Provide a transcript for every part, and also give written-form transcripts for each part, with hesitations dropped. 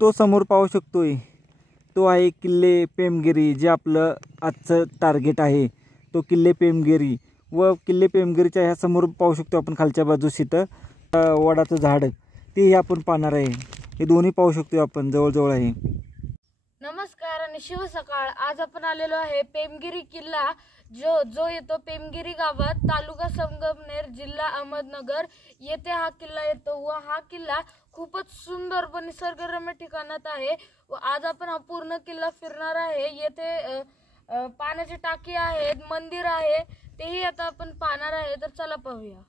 तो समोर पाहू शकतोय तो आहे किल्ले पेमगिरी, जे आपलं आजचं टार्गेट आहे तो किल्ले पेमगिरी। व किल्ले पेमगिरीच्या ह्या समोर पाहू शकतो आपण खालच्या बाजूस इथं वडाचं झाड तेही आपण पाहणार आहे। हे दोन्ही पाहू शकतो आपण, जवळजवळ आहे। नमस्कार आणि शिव सकाळ। आज आपण आलेलो आहे पेमगिरी किल्ला, जो येतो पेमगिरी गावात, तालुका संगमनेर, जिल्हा अहमदनगर येथे हा किल्ला येतो। व हा किल्ला खूपच सुंदर व निसर्गरम्य ठिकाणात आहे। व आज आपण हा पूर्ण किल्ला फिरणार आहे। येथे पाण्याची टाकी आहेत, मंदिर आहे, तेही आता आपण पाहणार आहे। तर चला पाहूया।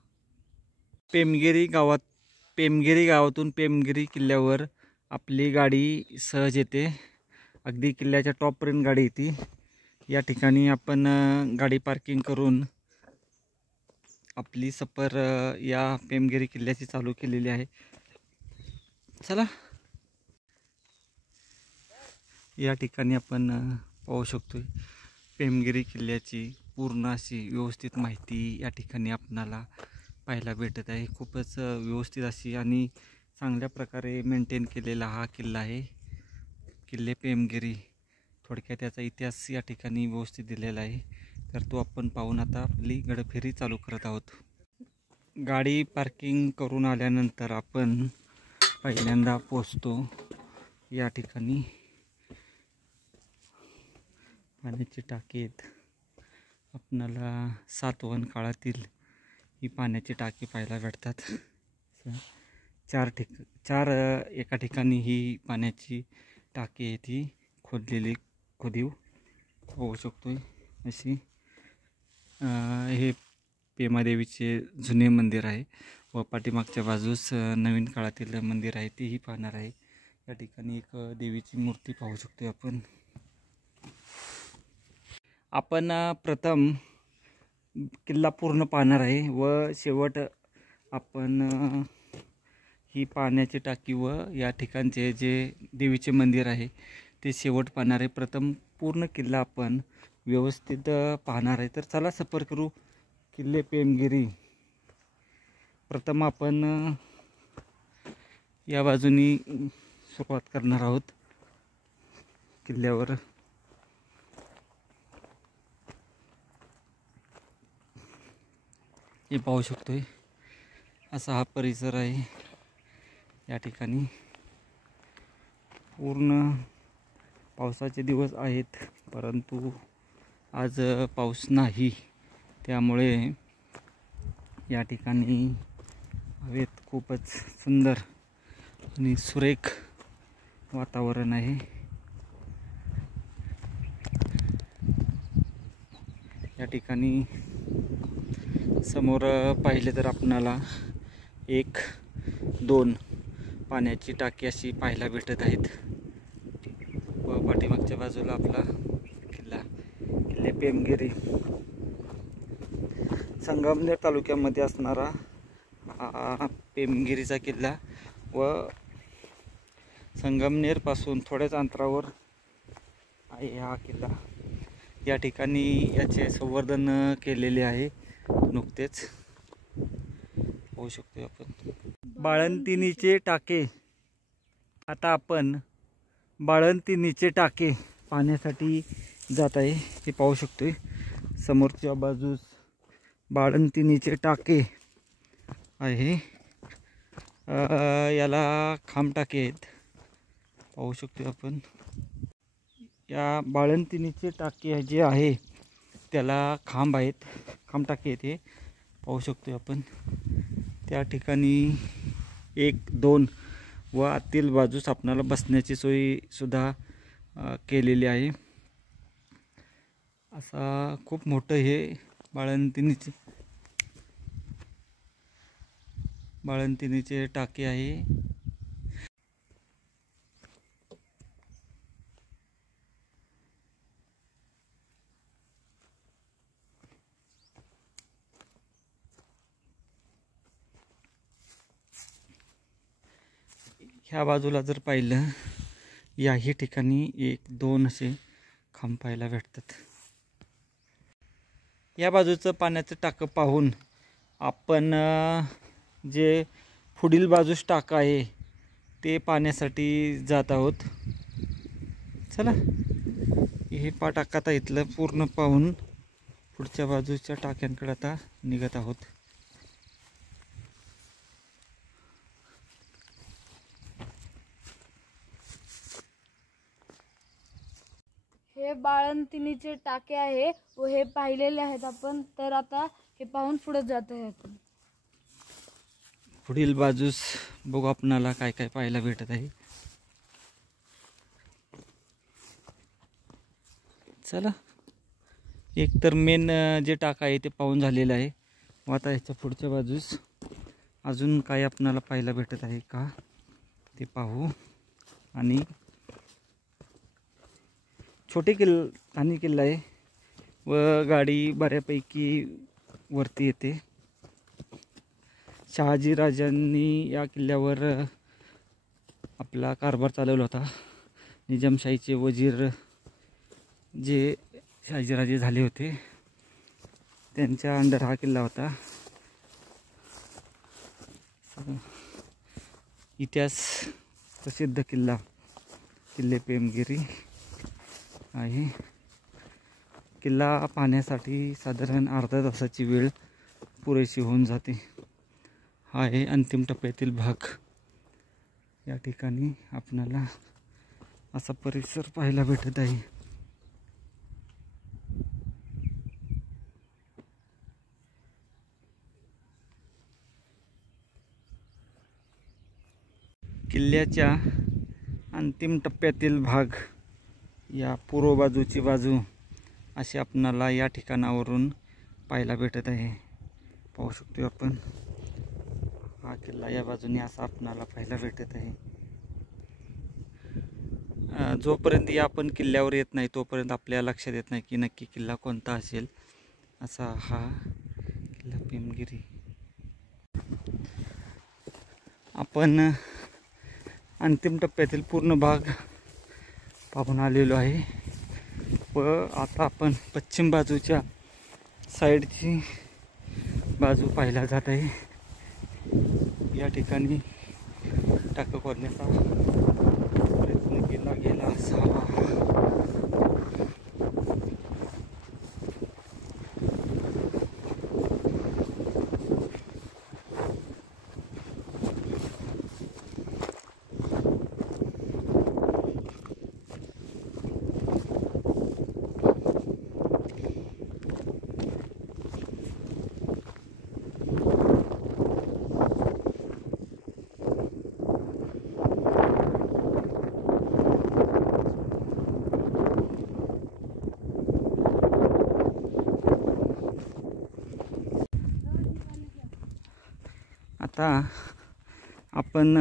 पेमगिरी गावातून पेमगिरी किल्ल्यावर आपली गाडी सहज येते। अगदी किल्ल्याच्या टॉपपर्यंत गाडी येते। या ठिकाणी आपण गाडी पार्किंग करून आपली सफर या पेमगिरी किल्ल्याची चालू केलेली आहे। चला, या ठिकाणी आपण पाहू शकतोय पेमगिरी किल्ल्याची पूर्ण अशी व्यवस्थित माहिती या ठिकाणी आपणाला पाहायला भेटत आहे। खूपच व्यवस्थित अशी आणि चांगल्या प्रकारे मेंटेन केलेला हा किल्ला आहे किल्ले पेमगिरी। थोडक्यात त्याचा इतिहास या ठिकाणी व्यवस्थित दिलेला आहे। तर तो आपण पाहून आता आपली गडफेरी चालू करत आहोत। गाडी पार्किंग करून आल्यानंतर आपण पहिल्यांदा पोहोचतो या ठिकाणी पाण्याची टाकी आहेत। आपणाला सातवहन काळातील ही पाण्याची टाकी पाहायला भेटतात। चार एका ठिकाणी ही पाण्याची टाकी आहे, ती खोदलेली खोदीव होऊ शकतो अशी। हे पेमादेवीचे जुने मंदिर आहे व पाठीमागच्या बाजूस नवीन काळातील मंदिर आहे, तेही पाहणार आहे। या ठिकाणी एक देवीची मूर्ती पाहू शकतो आपण प्रथम किल्ला पूर्ण पाहणार आहे व शेवट आपण ही पाण्याची टाकी व या ठिकाणचे जे देवीचे मंदिर आहे ते शेवट पाहणार आहे। प्रथम पूर्ण किल्ला आपण व्यवस्थित पाहणार आहे। तर चला सफर करू किल्ले पेमगिरी। प्रथम आपण या बाजूनी सुरुवात करणार आहोत किल्ल्यावर। हे पाहू शकतोय असा हा परिसर आहे। या ठिकाणी पूर्ण पावसाचे दिवस आहेत, परंतु आज पाऊस नाही, त्यामुळे या ठिकाणी हवेत खूपच सुंदर आणि सुरेख वातावरण आहे। या ठिकाणी समोर पाहिले तर आपणाला 1-2 पाण्याची टाकी अशी पाहायला भेटत आहेत व पाठीमागच्या बाजूला आपला किल्ले पेमगिरी संगमनेर तालुक्यामध्ये असणारा हा पेमगिरीचा किल्ला व संगमनेर पासून थोड्याच अंतरावर आहे हा किल्ला। या ठिकाणी याचे संवर्धन केलेले आहे नुकतेच, होऊ शकतो आपण। बाळंतिणीचे टाके, आता आपण बाळंतिणीचे टाके पाहण्यासाठी जात आहे। हे पाहू शकतोय समोरच्या बाजूस बाळंतिणीचे टाके आहे। याला खांब टाके आहेत, पाहू शकतो आपण। या बाळंतिणीचे टाके जे आहे त्याला खांब आहेत, खांब टाके आहेत, हे पाहू शकतो आपण। त्या ठिकाणी 1-2 व आतील बाजूस आपणाला बसण्याची सोय सुद्धा केलेली आहे। असा खूप मोठं हे बाळंतिणीचे टाके आहे। ह्या बाजूला जर पाहिलं, याही ठिकाणी 1-2 असे खांब पाहायला भेटतात। या बाजूचं पाण्याचं टाकं पाहून आपण जे पुढील बाजूस टाका आहे ते पाण्यासाठी जात आहोत. चला हे पाटाक आता इथलं पूर्ण पाहून पुढच्या बाजूच्या टाक्यांकडे आता निघत आहोत. हे बाळंतिणीचे टाके आहे व हे पाहिलेले आहेत आपण. तर आता हे पाहून पुढे जात आहे आपण. पुढील बाजूस बघू आपणाला काय काय पाहायला भेटत आहे. चला एक तर मेन जे टाका आहे ते पाहून झालेलं आहे. व आता ह्याच्या पुढच्या बाजूस अजून काय आपणाला पाहायला भेटत आहे का ते पाहू. आणि छोटे किल्ला आहे व गाडी बऱ्यापैकी वरती येते. शहाजीराजांनी या किल्ल्यावर आपला कारभार चालवला होता. निजामशाहीचे वजीर जे शहाजीराजे झाले होते त्यांच्या अंडर हा किल्ला होता. इतिहास प्रसिद्ध किल्ले पेमगिरी आहे. किल्ला पाहण्यासाठी साधारण अर्धा तासाची वेळ पुरेशी होऊन जाते. हा आहे अंतिम टप्प्यातील भाग. या ठिकाणी आपणाला असा परिसर पाहायला भेटत आहे. किल्ल्याच्या अंतिम टप्प्यातील भाग या पूर्व बाजूची बाजू अशी आपणाला या ठिकाणावरून पाहायला भेटत आहे. पाहू शकतो आपण हा किल्ला या बाजूने असा आपणाला पाहायला भेटत आहे. जोपर्यंत या आपण किल्ल्यावर येत नाही तोपर्यंत आपल्या लक्षात येत नाही की नक्की किल्ला कोणता असेल. असा हा किल्ला पेमगिरी. आपण अंतिम टप्प्यातील पूर्ण भाग पाहून आलेलो आहे व आता आपण पश्चिम बाजूच्या साईडची बाजू पाहायला जात आहे. या ठिकाणी टाकं खोदण्याचा प्रयत्न केला गेला असावा. आता आपण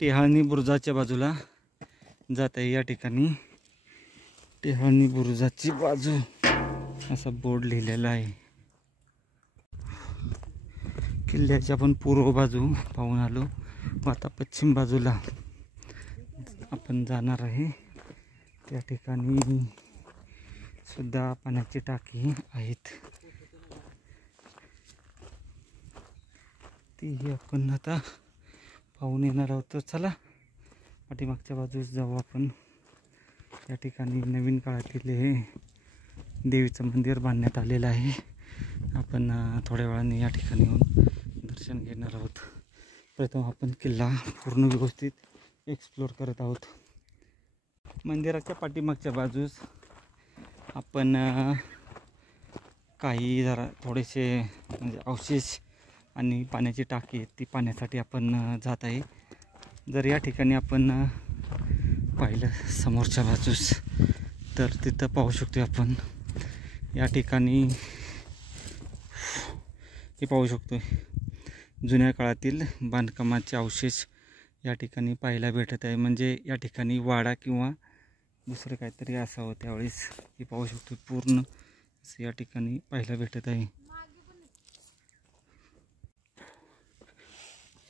टेहाळणी बुरुजाच्या बाजूला जात आहे. या ठिकाणी टेहाळणी बुरुजाची बाजू असा बोर्ड लिहिलेला आहे. किल्ल्याची आपण पूर्व बाजू पाहून आलो व आता पश्चिम बाजूला आपण जाणार आहे. त्या ठिकाणी सुद्धा पाण्याची टाकी आहेत. तीही आपण आता पाहून येणार आहोत. तर चला पाठीमागच्या बाजूस जाऊ आपण. या ठिकाणी नवीन काळातील हे देवीचं मंदिर बांधण्यात आलेलं आहे. आपण थोड्या वेळाने या ठिकाणी येऊन दर्शन घेणार आहोत. प्रथम आपण किल्ला पूर्ण व्यवस्थित एक्सप्लोर करत आहोत. मंदिराच्या पाठीमागच्या बाजूस आपण काही जरा थोडेसे म्हणजे अवशेष आणि पाण्याची टाकी ती पाण्यासाठी आपण जात आहे. जर या ठिकाणी आपण पाहिलं समोरच्या बाजूस तर तिथं पाहू शकतो आपण. या ठिकाणी हे पाहू शकतो जुन्या काळातील बांधकामाचे अवशेष या ठिकाणी पाहायला भेटत आहे. म्हणजे या ठिकाणी वाडा किंवा दुसरं काहीतरी असावं त्यावेळेस हे पाहू शकतो. पूर्ण असं या ठिकाणी पाहायला भेटत आहे.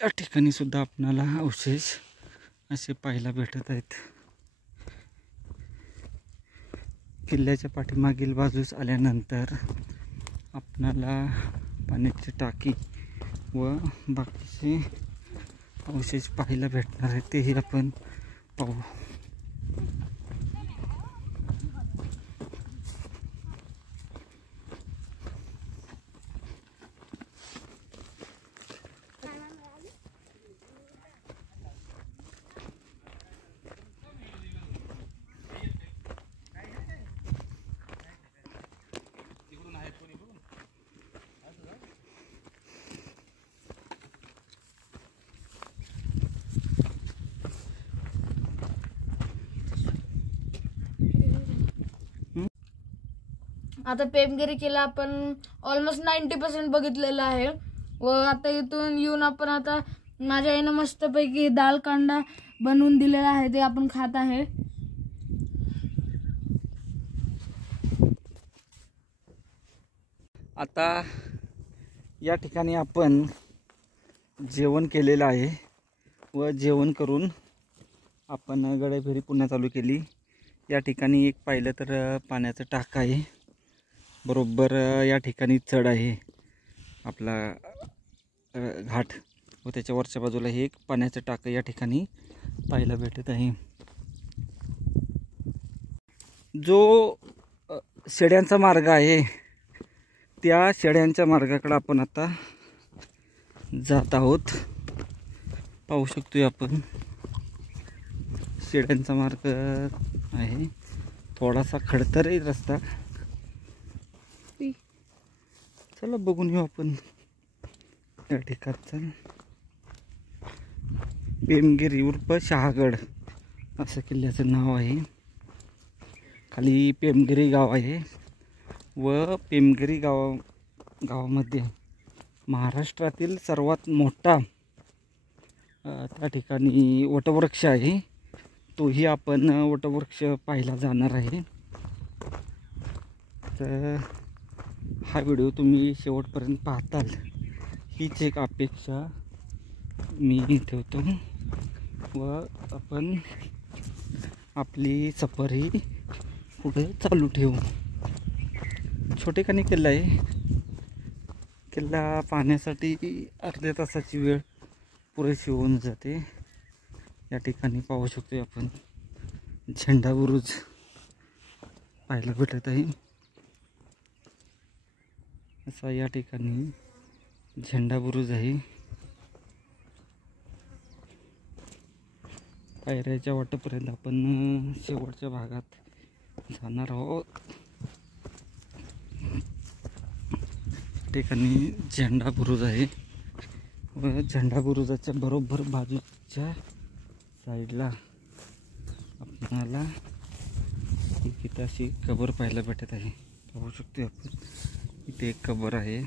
या ठिकाणी सुद्धा आपणाला अवशेष असे पाहायला भेटत आहेत. किल्ल्याच्या पाठीमागील बाजूस आल्यानंतर आपणाला पाण्याची टाकी व बाकीचे अवशेष पाहायला भेटणार आहे तेही आपण पाहू. आता पेमगिरी किल्ला आपण ऑलमोस्ट 90% बघितलेला आहे व आता इथून येऊन आपण आता माझ्या आईनं मस्तपैकी दाल कांदा बनवून दिलेला आहे ते आपण खात आहे. आता या ठिकाणी आपण जेवण केलेलं आहे व जेवण करून आपण गडेफेरी पुन्हा चालू केली. या ठिकाणी एक पाहिलं तर पाण्याचं टाका आहे, बरोबर या ठिकाणी चढ आहे आपला घाट व त्याच्या वरच्या बाजूला हे एक पाण्याचं टाकं या ठिकाणी पाहायला भेटत आहे. जो शेड्यांचा मार्ग आहे त्या शेड्यांच्या मार्गाकडे आपण आता जात आहोत. पाहू शकतोय आपण शेड्यांचा मार्ग आहे, थोडासा खडतरही रस्ता. चला बघून येऊ आपण या ठिकाणचं. पेमगिरी उर्फ शहागड असं किल्ल्याचं नाव आहे. खाली पेमगिरी गाव आहे व पेमगिरी गावामध्ये महाराष्ट्रातील सर्वात मोठा त्या ठिकाणी वटवृक्ष आहे. तोही आपण वटवृक्ष पाहायला जाणार आहे. तर हा व्हिडिओ तुम्ही शेवटपर्यंत पाहताल हीच एक अपेक्षा मी ठेवतो व आपण आपली सफर ही पुढे चालू ठेवू. छोटेखानी किल्ला आहे. किल्ला पाहण्यासाठी अर्ध्या तासाची वेळ पुरेशी होऊन जाते. या ठिकाणी पाहू शकतो आपण झेंडा बुरुज पाहायला भेटत आहे. असा या ठिकाणी झेंडा बुरुज आहे. पायऱ्याच्या वाटेपर्यंत आपण शेवटच्या भागात जाणार आहोत. ठिकाणी झेंडा बुरुज आहे व झेंडा बुरुजाच्या बरोबर बाजूच्या साईडला आपल्याला इथे अशी कबर पाहायला भेटत आहे. पाहू शकतो आपण इथे एक कबर आहे.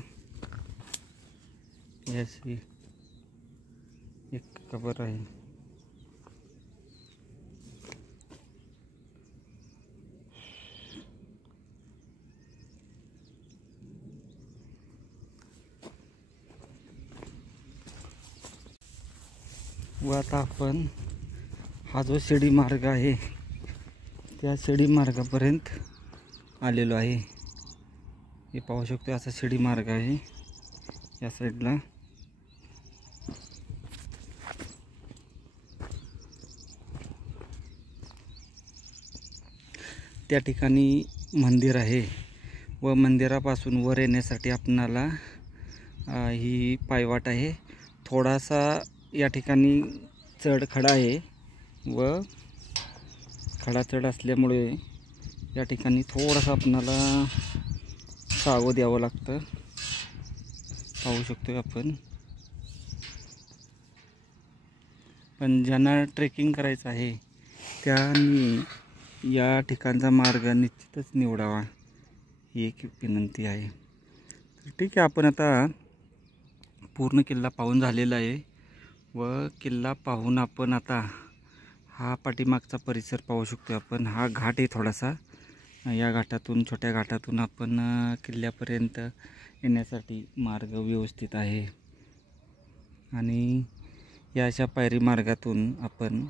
अशी एक कबर आहे. व आता आपण हा जो शिडी मार्ग आहे त्या शिडी मार्गापर्यंत आलेलो आहे. हे पाहू शकतो असा शिडी मार्ग आहे या साईडला. त्या ठिकाणी मंदिर आहे व मंदिरापासून वर येण्यासाठी आपणाला ही पायवाट आहे. थोडासा या ठिकाणी चढ खडा आहे व खडा चढ असल्यामुळे या ठिकाणी थोडासा आपणाला सावध यावं लागतं. पाहू शकतो आपण. पण ज्यांना ट्रेकिंग करायचं आहे त्यांनी या ठिकाणचा मार्ग निश्चितच निवडावा ही एक विनंती आहे. तर ठीक आहे, आपण आता पूर्ण किल्ला पाहून झालेला आहे व किल्ला पाहून आपण आता हा पाठीमागचा परिसर पाहू शकतो आपण. हा घाट आहे थोडासा. या घाटातून छोट्या घाटातून आपण किल्ल्यापर्यंत येण्यासाठी मार्ग व्यवस्थित आहे आणि या अशा पायरी मार्गातून आपण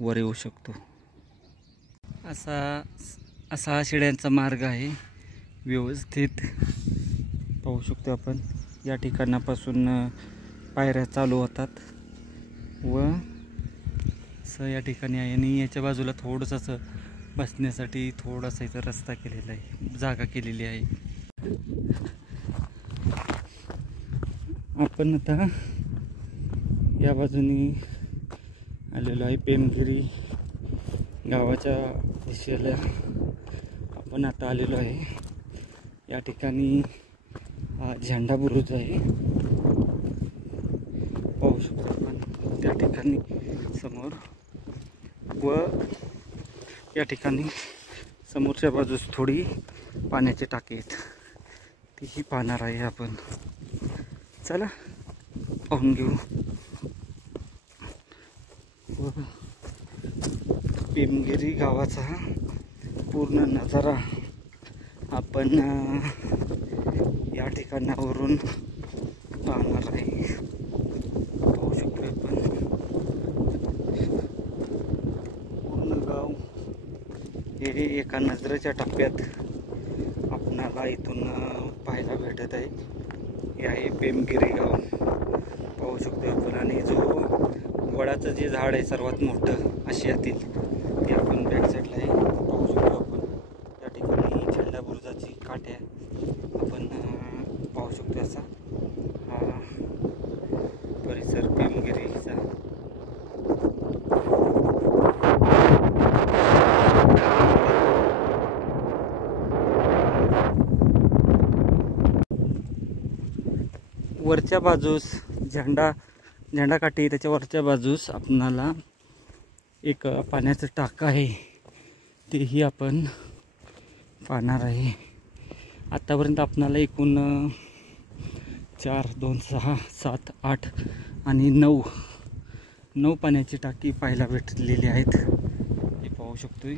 वर येऊ शकतो. असा शिड्यांचा मार्ग आहे व्यवस्थित. पाहू शकतो आपण या ठिकाणापासून पायऱ्या चालू होतात व असं या ठिकाणी आहे आणि याच्या बाजूला थोडंसं असं बसण्यासाठी थोडासा इथं रस्ता केलेला आहे, जागा केलेली आहे. आपण आता या बाजूनी आलेलो आहे पेमगिरी गावाच्या दिशेला आपण आता आलेलो आहे. या ठिकाणी झेंडा बुरुज आहे, पाहू शकतो आपण त्या ठिकाणी समोर. व या ठिकाणी समोरच्या बाजूस थोडी पाण्याची टाकी आहेत, तीही पाहणार आहे आपण. चला पाहून घेऊ. व पेमगिरी गावाचा पूर्ण नजारा आपण या ठिकाणावरून पाहणार आहे. पाहू शकतो आपण पूर्ण गाव हे एका नजरेच्या टप्प्यात आपणाला इथून पाहायला भेटत आहे. हे आहे पेमगिरी गाव, पाहू शकतो आपण. आणि जो वडाचं जे झाड आहे सर्वात मोठं आशियातील, ते आपण बॅक साईडला आहे, पाहू शकतो आपण. त्या ठिकाणी झेंडा बुरुजाची काठ्या आपण पाहू शकतो. असा हा परिसर पेमगिरीचा. वरच्या बाजूस झेंडा काठी, त्याच्या वरच्या बाजूस आपणाला एक पाण्याचं टाका आहे, तेही आपण पाहणार आहे. आत्तापर्यंत आपणाला एकूण 4, 2, 6, 7, 8 आणि 9 पाण्याची टाकी पाहायला भेटलेली आहेत. हे पाहू शकतोय.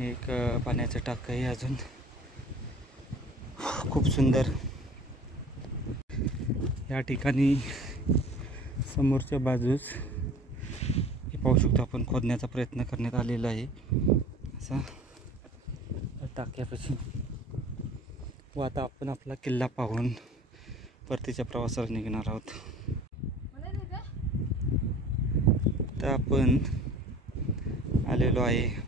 एक पाण्याचं टाकं आहे अजून, खूप सुंदर. या ठिकाणी समोरच्या बाजूस हे पाहू शकतो आपण, खोदण्याचा प्रयत्न करण्यात आलेला आहे असा टाक्यापाशी. व आता आपण आपला किल्ला पाहून परतीच्या प्रवासाला निघणार आहोत. तर आपण आलेलो आहे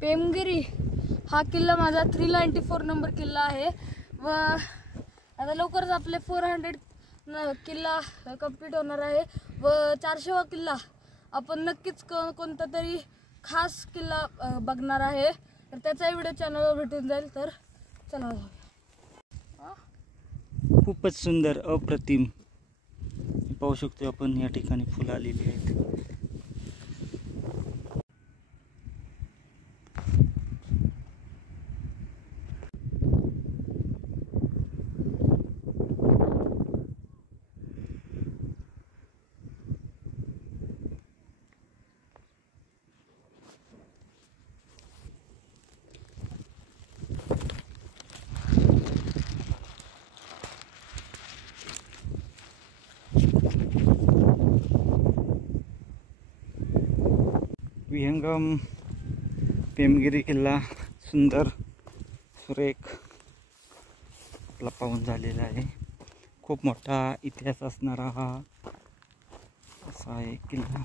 पेमगिरी. हा किल्ला माझा 394 नंबर किल्ला आहे. व आता लवकरच आपले 400 किल्ला कंप्लीट होणार आहे. व 400वा किल्ला आपण नक्कीच कोणता तरी खास किल्ला बघणार आहे. तर त्याचाही व्हिडिओ चॅनलवर भेटून जाईल. तर चला जाऊया. खूपच सुंदर, अप्रतिम. पाहू शकतो आपण या ठिकाणी फुलं आलेली आहेत. विहंगम पेमगिरी किल्ला सुंदर सुरेख आपला पाहून झालेला आहे. खूप मोठा इतिहास असणारा हा असा आहे किल्ला.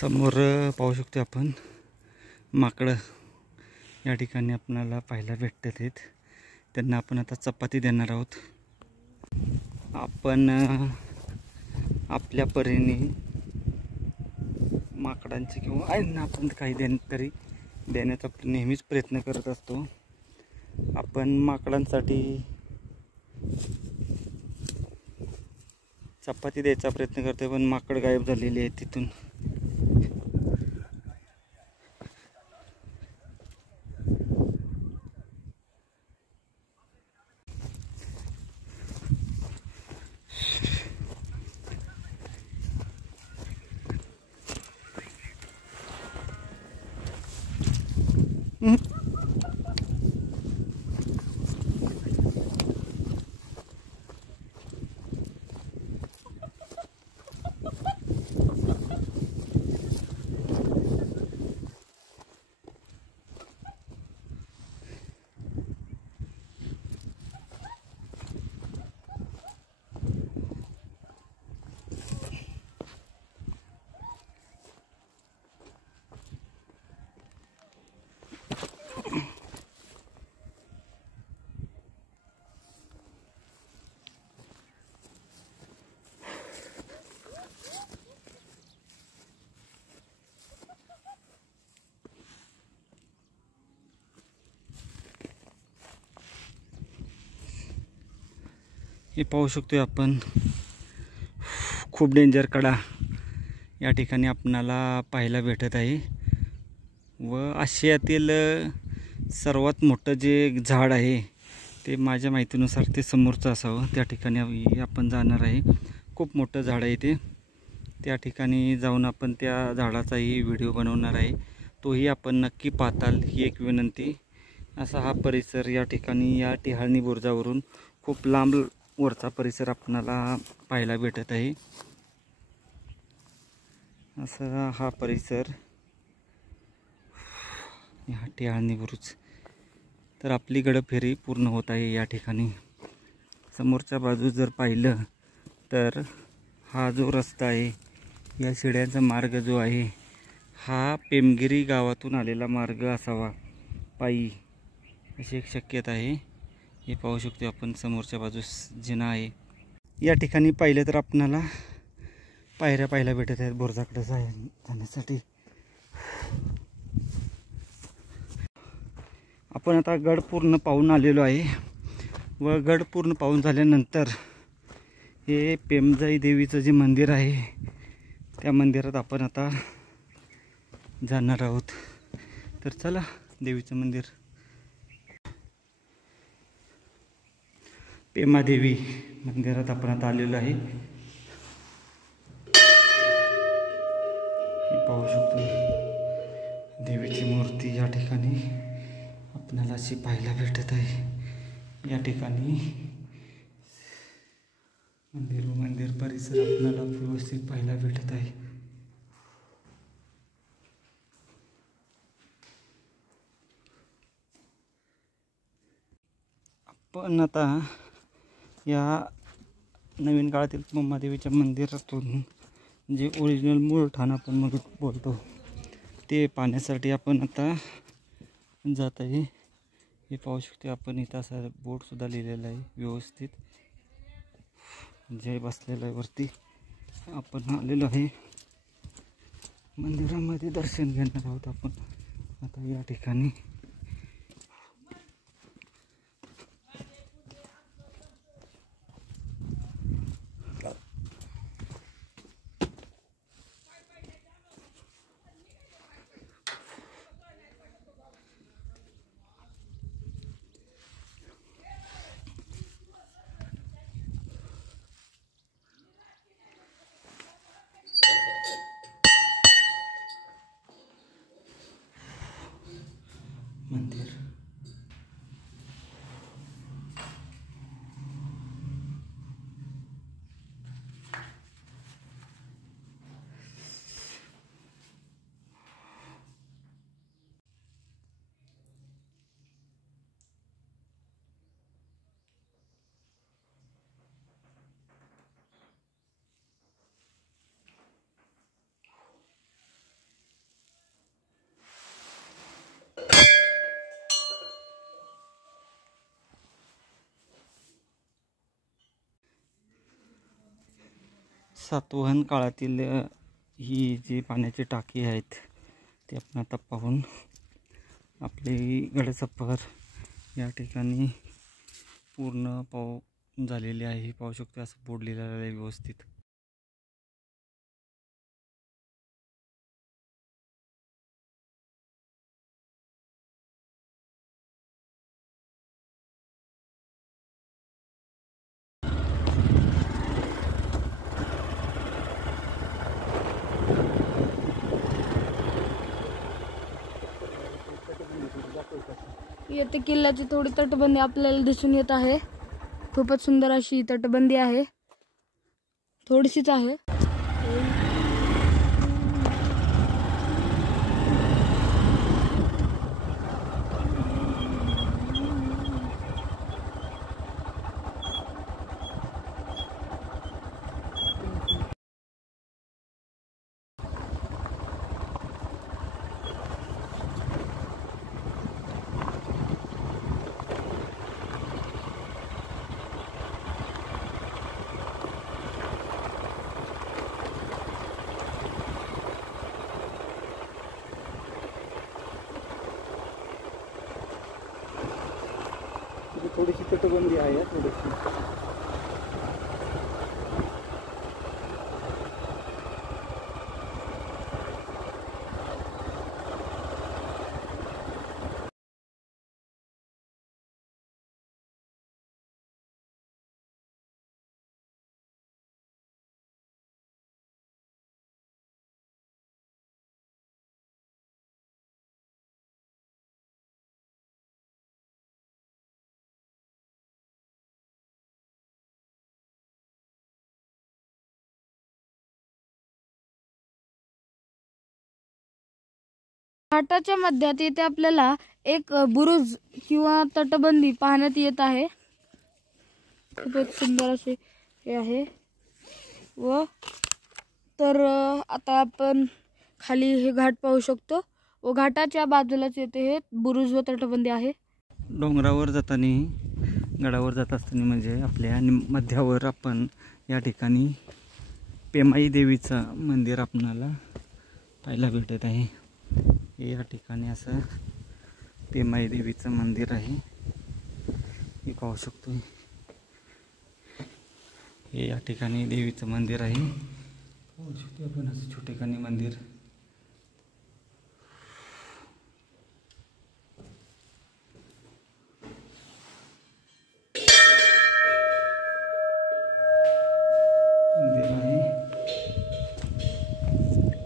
समोर पाहू शकतो आपण माकडं या ठिकाणी आपल्याला पाहायला भेटतात आहेत. त्यांना आपण आता चपाती देणार आहोत. आपण आपल्या परीने माकडांचे किंवा आईंना आपण काही देण्याचा नेहमीच प्रयत्न करत असतो. आपण माकडांसाठी चपाती द्यायचा प्रयत्न करतो, पण माकड गायब झालेली आहे तिथून. हे पाहू शकतोय आपण, खूप डेंजर कडा या ठिकाणी आपणाला पाहायला भेटत आहे. व आशियातील सर्वात मोठं जे झाड आहे ते माझ्या माहितीनुसार ते समोरचं असावं. त्या ठिकाणी आपण जाणार आहे. खूप मोठं झाड आहे ते. त्या ठिकाणी जाऊन आपण त्या झाडाचाही व्हिडिओ बनवणार आहे. तोही आपण नक्की पाहताल ही एक विनंती. असा हा परिसर या ठिकाणी या टिहाळणी बुरुजावरून खूप लांब वरचा परिसर आपणाला पाहायला भेटत आहे. असा हा परिसर या टिहाळणी बुरुज. तर आपली गडफेरी पूर्ण होत आहे या ठिकाणी. समोरच्या बाजूस जर पाहिलं तर हा जो रस्ता आहे, या शिड्यांचा मार्ग जो आहे हा पेमगिरी गावातून आलेला मार्ग असावा पायी, अशी एक शक्यता आहे. हे पाहू शकतो आपण, समोरच्या बाजूस जिना आहे. या ठिकाणी पाहिलं तर आपणाला पायऱ्या पाहायला भेटत आहेत बुरुजाकडे जाण्यासाठी. आपण आता गड पूर्ण पाहून आलेलो आहे व गड पूर्ण पाहून झाल्यानंतर हे पेमजाई देवीचं जे मंदिर आहे त्या मंदिरात आपण आता जाणार आहोत. तर चला, देवीचं मंदिर पेमादेवी मंदिरात आपण आता आलेलो आहे. हे पाहू शकतो देवीची मूर्ती या ठिकाणी आपल्याला अशी पाहायला भेटत आहे. या ठिकाणी मंदिर परिसर आपल्याला व्यवस्थित पाहायला भेटत आहे. आपण आता या नवीन काळातील मुंबादेवीच्या मंदिरातून जे ओरिजिनल मूळ ठाण आपण मग बोलतो ते पाहण्यासाठी आपण आता जात आहे. हे पाहू शकतो आपण, इथं असा बोर्डसुद्धा लिहिलेला आहे व्यवस्थित, जय बसलेला आहे वरती. आपण आलेलो आहे मंदिरामध्ये, दर्शन घेणार आहोत आपण आता या ठिकाणी. सातवाहन काळातील ही जी पाण्याची टाकी आहेत ती आपण आता पाहून आपली गडसफर या ठिकाणी पूर्ण झालेली आहे. पाहू शकतो असं बोर्ड लिहिलेलं आहे व्यवस्थित. येथे किल्ल्याची थोडी तटबंदी आपल्याला दिसून येत आहे. खूपच सुंदर अशी तटबंदी आहे. थोडीशीच आहे. थोडीशी तटबंदी आहे थोडीशी. घाटाच्या मध्यात इथे आपल्याला एक बुरुज किंवा तटबंदी पाहण्यात येत आहे. खूपच सुंदर असे हे आहे. व तर आता आपण खाली हे घाट पाहू शकतो व घाटाच्या बाजूलाच येथे हे बुरुज व तटबंदी आहे. डोंगरावर जाताना गडावर जात असताना म्हणजे आपल्या मध्यावर आपण या ठिकाणी पेमाई देवीचं मंदिर आपणाला पाहायला भेटत आहे. हे या ठिकाणी असं पेमाई देवीचं मंदिर आहे. हे पाहू शकतो. हे या ठिकाणी देवीचं मंदिर आहे. पाहू शकतो आपण असं छोटेखानी मंदिर.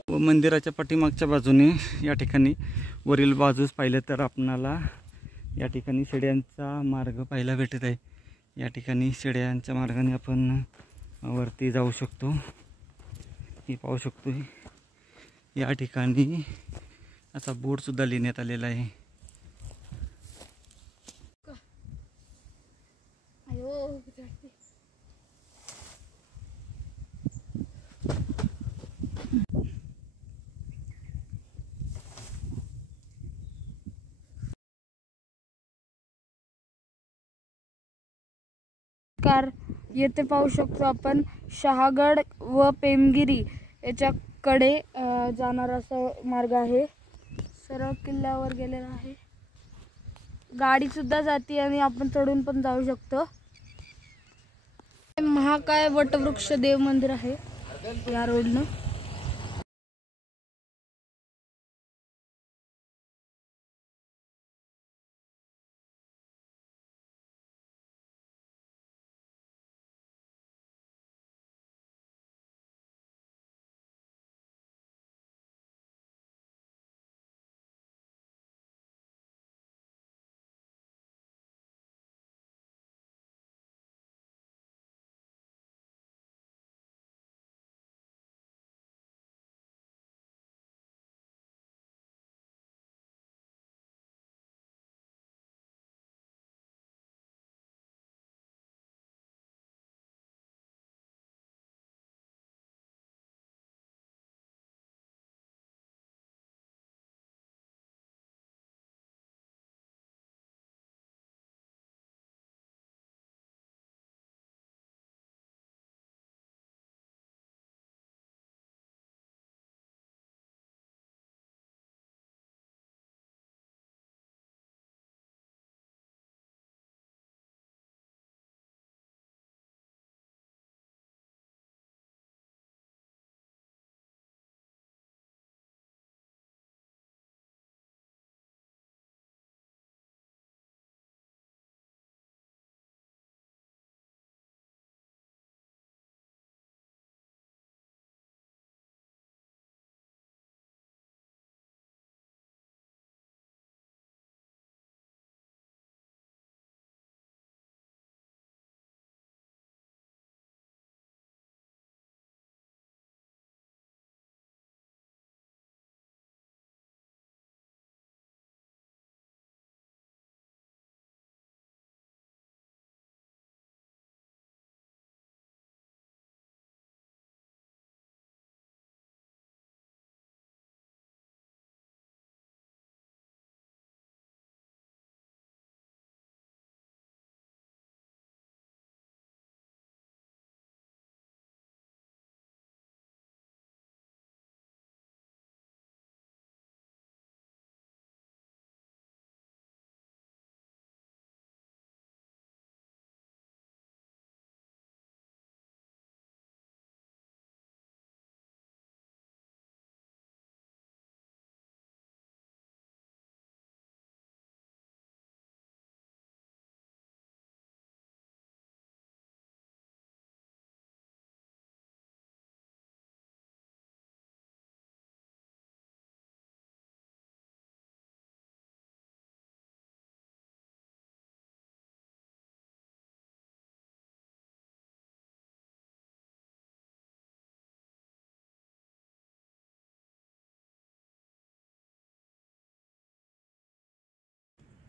व मंदिराच्या पाठीमागच्या बाजूने या ठिकाणी वरील बाजूस पाहिलं तर आपणाला या ठिकाणी शिड्यांचा मार्ग पाहायला भेटत आहे. या ठिकाणी शिड्यांच्या मार्गाने आपण वरती जाऊ शकतो. हे पाहू शकतो. या ठिकाणी असा बोर्ड सुद्धा लिहिण्यात आलेला आहे. येथे पाहू शकतो आपण शहागड व पेमगिरी याच्याकडे जाणारा असा मार्ग आहे. सरळ किल्ल्यावर गेलेला आहे. गाडी सुद्धा जाते आणि आपण चढून पण जाऊ शकतो. महाकाय वटवृक्ष देव मंदिर आहे या रोडनं.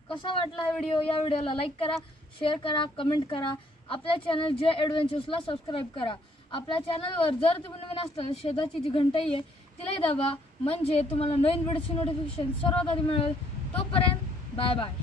कसा वाटला हा व्हिडिओ? या व्हिडिओला लाईक करा, शेअर करा, कमेंट करा. आपल्या चॅनल जे ॲडव्हेंचर्सला सबस्क्राईब करा. आपल्या चॅनलवर जर तुम्ही नवीन असताना शेजारची जी घंटाई आहे तिलाही दाबा, म्हणजे तुम्हाला नवीन व्हिडिओची नोटिफिकेशन सर्वात आधी मिळेल. तोपर्यंत बाय बाय.